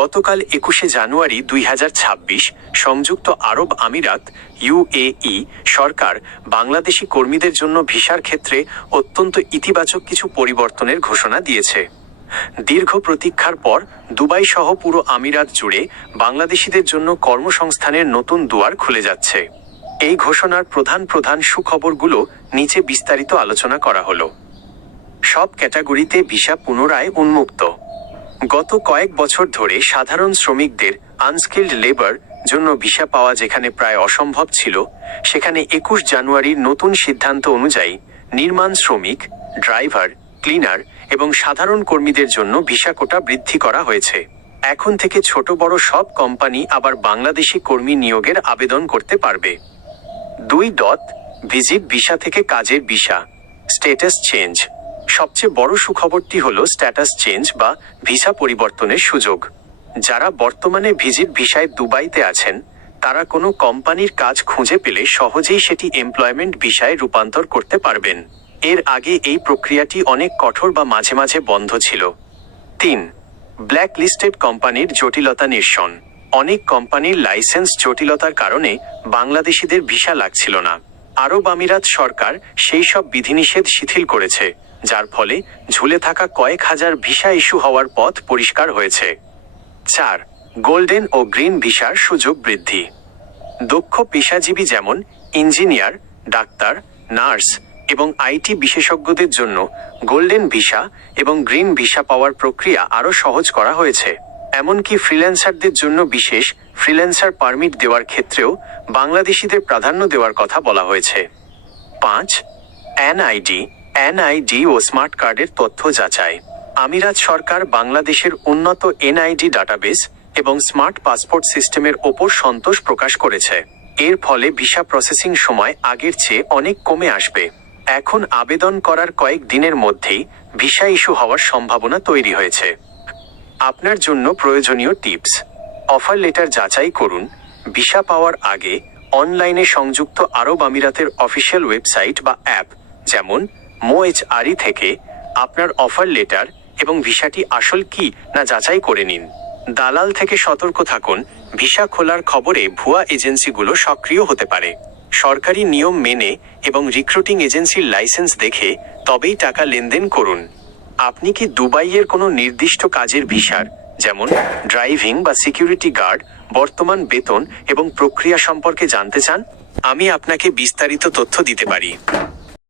গতকাল 21শে জানুয়ারি 2026 সংযুক্ত আরব আমিরাত ইউএই সরকার বাংলাদেশি কর্মীদের জন্য ভিসার ক্ষেত্রে অত্যন্ত ইতিবাচক কিছু পরিবর্তনের ঘোষণা দিয়েছে। দীর্ঘ প্রতীক্ষার পর দুবাই সহ পুরো আমিরাত জুড়ে বাংলাদেশিদের জন্য কর্মসংস্থানের নতুন দুয়ার খুলে যাচ্ছে। এই ঘোষণার প্রধান সুখবরগুলো নিচে বিস্তারিত আলোচনা করা হলো। সব ক্যাটাগরিতে ভিসা পুনরায় উন্মুক্ত। গত কয়েক বছর ধরে সাধারণ শ্রমিকদের আনস্কিল্ড লেবার জন্য ভিসা পাওয়া যেখানে প্রায় অসম্ভব ছিল, সেখানে 21 জানুয়ারির নতুন সিদ্ধান্ত অনুযায়ী নির্মাণ শ্রমিক, ড্রাইভার, ক্লিনার এবং সাধারণ কর্মীদের জন্য ভিসা কোটা বৃদ্ধি করা হয়েছে। এখন থেকে ছোট বড় সব কোম্পানি আবার বাংলাদেশি কর্মী নিয়োগের আবেদন করতে পারবে। 2. ভিজিট ভিসা থেকে কাজের ভিসা স্ট্যাটাস চেঞ্জ। সবচেয়ে বড় সুখবরটি হলো স্ট্যাটাস চেঞ্জ বা ভিসা পরিবর্তনের সুযোগ। যারা বর্তমানে ভিজিট ভিসায় দুবাইতে আছেন, তারা কোনো কোম্পানির কাজ খুঁজে পেলে সহজেই সেটি এমপ্লয়মেন্ট ভিসায় রূপান্তর করতে পারবেন। এর আগে এই প্রক্রিয়াটি অনেক কঠোর বা মাঝে মাঝে বন্ধ ছিল। 3. ব্ল্যাক লিস্টেড কোম্পানির জটিলতা নিরসন। অনেক কোম্পানির লাইসেন্স জটিলতার কারণে বাংলাদেশিদের ভিসা লাগছিল না। আরব আমিরাত সরকার সেই সব বিধিনিষেধ শিথিল করেছে, যার ফলে ঝুলে থাকা কয়েক হাজার ভিসা ইস্যু হওয়ার পথ পরিষ্কার হয়েছে। 4. গোল্ডেন ও গ্রিন ভিসার সুযোগ বৃদ্ধি। দক্ষ পেশাজীবী যেমন ইঞ্জিনিয়ার, ডাক্তার, নার্স এবং আইটি বিশেষজ্ঞদের জন্য গোল্ডেন ভিসা এবং গ্রিন ভিসা পাওয়ার প্রক্রিয়া আরও সহজ করা হয়েছে। এমনকি ফ্রিল্যান্সারদের জন্য বিশেষ ফ্রিল্যান্সার পারমিট দেওয়ার ক্ষেত্রেও বাংলাদেশিদের প্রাধান্য দেওয়ার কথা বলা হয়েছে। 5. এনআইডি ও স্মার্ট কার্ডের তথ্য যাচাই। আমিরাত সরকার বাংলাদেশের উন্নত এনআইডি ডাটাবেস এবং স্মার্ট পাসপোর্ট সিস্টেমের ওপর সন্তোষ প্রকাশ করেছে। এর ফলে ভিসা প্রসেসিং সময় আগের চেয়ে অনেক কমে আসবে। এখন আবেদন করার কয়েক দিনের মধ্যেই ভিসা ইস্যু হওয়ার সম্ভাবনা তৈরি হয়েছে। আপনার জন্য প্রয়োজনীয় টিপস: অফার লেটার যাচাই করুন। ভিসা পাওয়ার আগে অনলাইনে সংযুক্ত আরব আমিরাতের অফিসিয়াল ওয়েবসাইট বা অ্যাপ যেমন মোএচআরই থেকে আপনার অফার লেটার এবং ভিসাটি আসল কি না যাচাই করে নিন। দালাল থেকে সতর্ক থাকুন। ভিসা খোলার খবরে ভুয়া এজেন্সিগুলো সক্রিয় হতে পারে। সরকারি নিয়ম মেনে এবং রিক্রুটিং এজেন্সির লাইসেন্স দেখে তবেই টাকা লেনদেন করুন। আপনি কি দুবাইয়ের কোনো নির্দিষ্ট কাজের ভিসার যেমন ড্রাইভিং বা সিকিউরিটি গার্ড বর্তমান বেতন এবং প্রক্রিয়া সম্পর্কে জানতে চান? আমি আপনাকে বিস্তারিত তথ্য দিতে পারি।